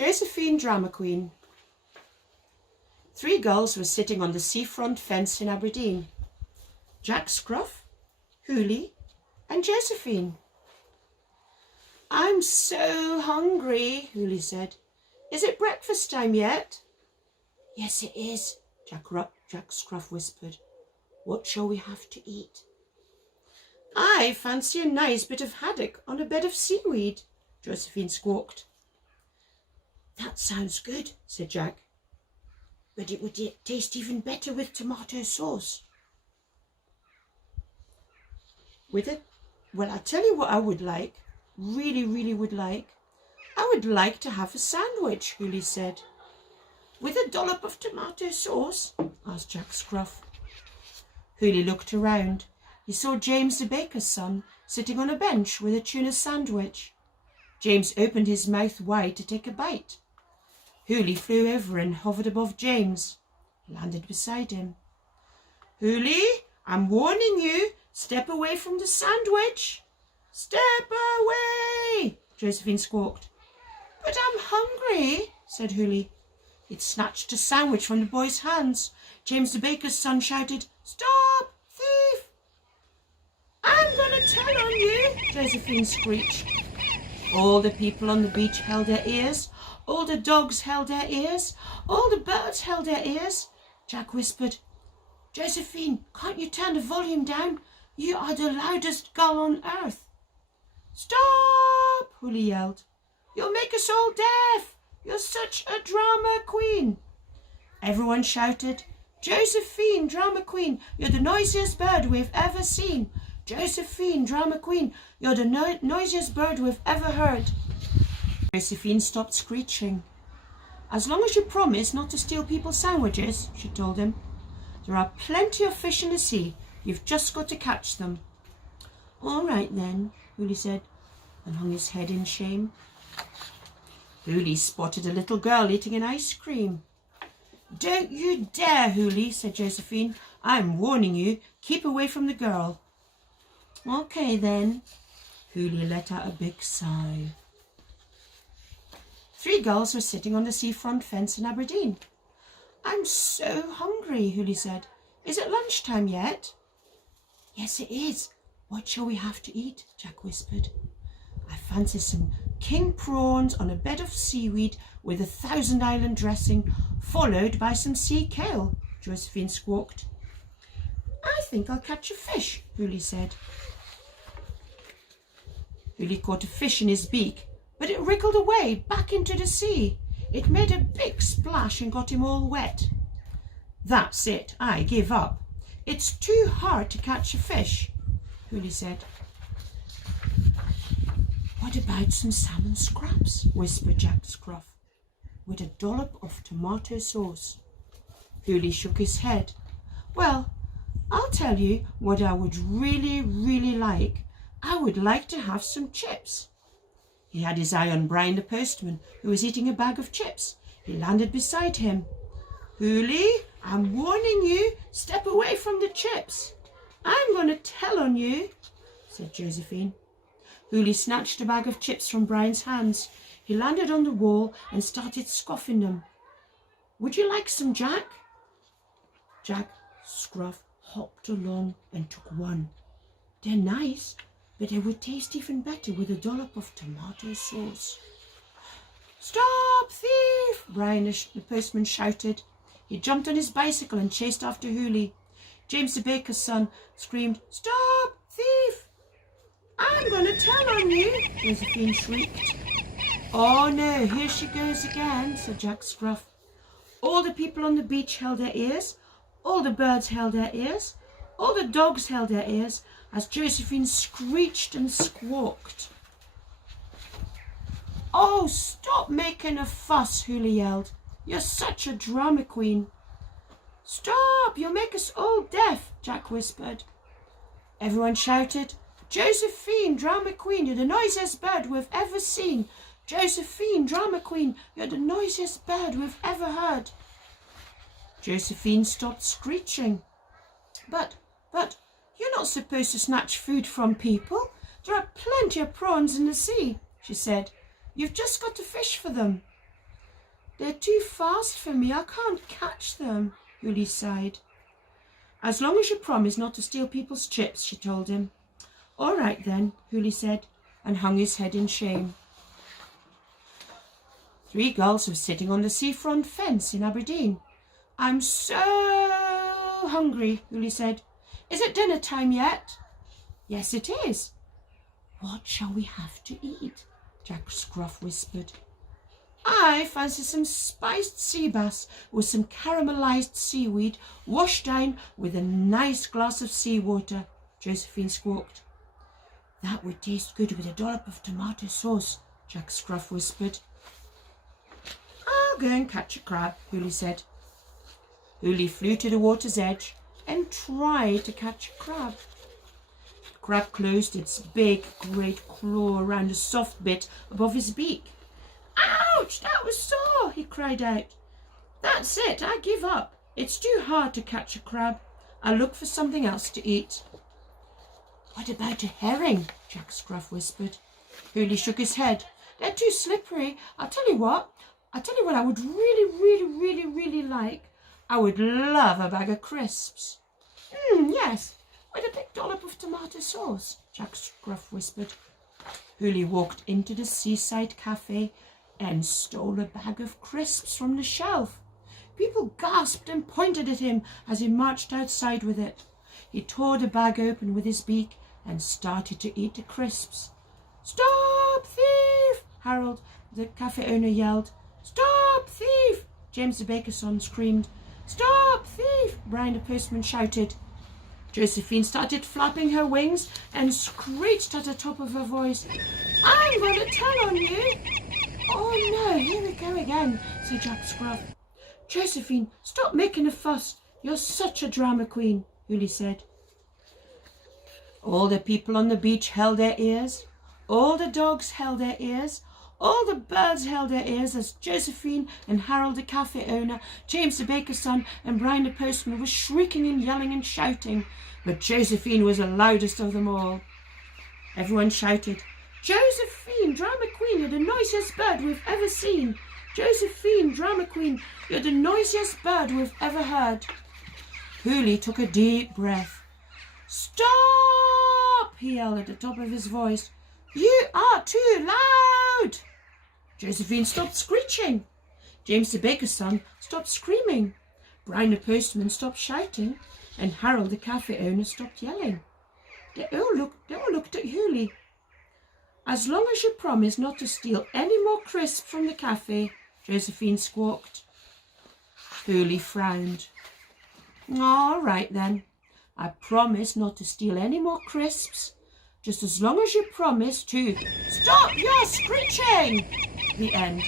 Josephine Drama Queen. 3 gulls were sitting on the seafront fence in Aberdeen. Jack Scruff, Hoolie and Josephine. "I'm so hungry," Hoolie said. "Is it breakfast time yet?" "Yes, it is," Jack Scruff whispered. "What shall we have to eat?" "I fancy a nice bit of haddock on a bed of seaweed," Josephine squawked. "That sounds good," said Jack. "But it would taste even better with tomato sauce." With it? Well, I'll tell you what I would like. Really would like. I would like to have a sandwich, Hoolie said. "With a dollop of tomato sauce?" asked Jack Scruff. Hoolie looked around. He saw James the baker's son sitting on a bench with a tuna sandwich. James opened his mouth wide to take a bite. Hoolie flew over and hovered above James, landed beside him. "Hoolie, I'm warning you, step away from the sandwich." "Step away," Josephine squawked. "But I'm hungry," said Hoolie. He'd snatched a sandwich from the boy's hands. James the baker's son shouted, "Stop, thief!" "I'm going to tell on you," Josephine screeched. All the people on the beach held their ears. All the dogs held their ears. All the birds held their ears. Jack whispered, "Josephine, can't you turn the volume down? You are the loudest gull on earth." "Stop!" Hoolie yelled. "You'll make us all deaf. You're such a drama queen." Everyone shouted, "Josephine Drama Queen, you're the noisiest bird we've ever seen. Josephine Drama Queen, you're the noisiest bird we've ever heard." Josephine stopped screeching. "As long as you promise not to steal people's sandwiches," she told him. "There are plenty of fish in the sea. You've just got to catch them." "All right then," Hoolie said, and hung his head in shame. Hoolie spotted a little girl eating an ice cream. "Don't you dare, Hoolie," said Josephine. "I'm warning you. Keep away from the girl." "Okay then." Hoolie let out a big sigh. 3 gulls were sitting on the seafront fence in Aberdeen. "I'm so hungry," Hoolie said. "Is it lunchtime yet?" "Yes, it is. What shall we have to eat?" Jack whispered. "I fancy some king prawns on a bed of seaweed with a Thousand Island dressing, followed by some sea kale," Josephine squawked. "I think I'll catch a fish," Hoolie said. Hoolie caught a fish in his beak, but it wriggled away back into the sea. It made a big splash and got him all wet. "That's it, I give up. It's too hard to catch a fish," Hoolie said. "What about some salmon scraps?" whispered Jack Scruff, "with a dollop of tomato sauce." Hoolie shook his head. "Well, I'll tell you what I would really like. I would like to have some chips." He had his eye on Brian the postman, who was eating a bag of chips. He landed beside him. "Hoolie, I'm warning you, step away from the chips." "I'm going to tell on you," said Josephine. Hoolie snatched a bag of chips from Brian's hands. He landed on the wall and started scoffing them. "Would you like some, Jack?" Jack Scruff hopped along and took one. "They're nice, but they would taste even better with a dollop of tomato sauce." "Stop, thief!" Brian the postman shouted. He jumped on his bicycle and chased after Hoolie. James the baker's son screamed, "Stop, thief!" "I'm going to tell on you," Josephine shrieked. "Oh no, here she goes again," said Jack Scruff. All the people on the beach held their ears. All the birds held their ears. All the dogs held their ears as Josephine screeched and squawked. "Oh, stop making a fuss," Hoolie yelled. "You're such a drama queen." "Stop, you'll make us all deaf," Jack whispered. Everyone shouted, "Josephine Drama Queen, you're the noisiest bird we've ever seen. Josephine Drama Queen, you're the noisiest bird we've ever heard." Josephine stopped screeching. But, you're not supposed to snatch food from people. There are plenty of prawns in the sea," she said. "You've just got to fish for them." They're too fast for me. I can't catch them, Hoolie sighed. As long as you promise not to steal people's chips, she told him. All right then, Hoolie said, and hung his head in shame. 3 gulls were sitting on the seafront fence in Aberdeen. I'm so hungry, Hoolie said. Is it dinner time yet? Yes, it is. What shall we have to eat? Jack Scruff whispered. I fancy some spiced sea bass with some caramelised seaweed washed down with a nice glass of seawater, Josephine squawked. That would taste good with a dollop of tomato sauce, Jack Scruff whispered. I'll go and catch a crab, Hoolie said. Hoolie flew to the water's edge and tried to catch a crab. The crab closed its big, great claw around a soft bit above his beak. Ouch, that was sore, he cried out. That's it, I give up. It's too hard to catch a crab. I'll look for something else to eat. What about a herring? Jack Scruff whispered. Hoolie shook his head. They're too slippery. I'll tell you what I would really like. I would love a bag of crisps. Yes, with a big dollop of tomato sauce, Jack Scruff whispered. Hoolie walked into the seaside cafe and stole a bag of crisps from the shelf. People gasped and pointed at him as he marched outside with it. He tore the bag open with his beak and started to eat the crisps. Stop, thief! Harold, the cafe owner, yelled. Stop, thief! James the baker's son screamed. Stop, thief! Brian the postman shouted. Josephine started flapping her wings and screeched at the top of her voice. I'm going to tell on you! Oh no, here we go again, said Jack Scruff. Josephine, stop making a fuss. You're such a drama queen, Hoolie said. All the people on the beach held their ears. All the dogs held their ears. All the birds held their ears as Josephine and Harold the cafe owner, James the baker's son and Brian the postman were shrieking and yelling and shouting. But Josephine was the loudest of them all. Everyone shouted, Josephine, Drama Queen, you're the noisiest bird we've ever seen. Josephine, Drama Queen, you're the noisiest bird we've ever heard. Hoolie took a deep breath. Stop! He yelled at the top of his voice. You are too loud! Josephine stopped screeching. James the baker's son stopped screaming. Brian the postman stopped shouting. And Harold the cafe owner stopped yelling. They all looked at Hoolie. As long as you promise not to steal any more crisps from the cafe, Josephine squawked. Hoolie frowned. All right then, I promise not to steal any more crisps, just as long as you promise to stop your screeching. The end.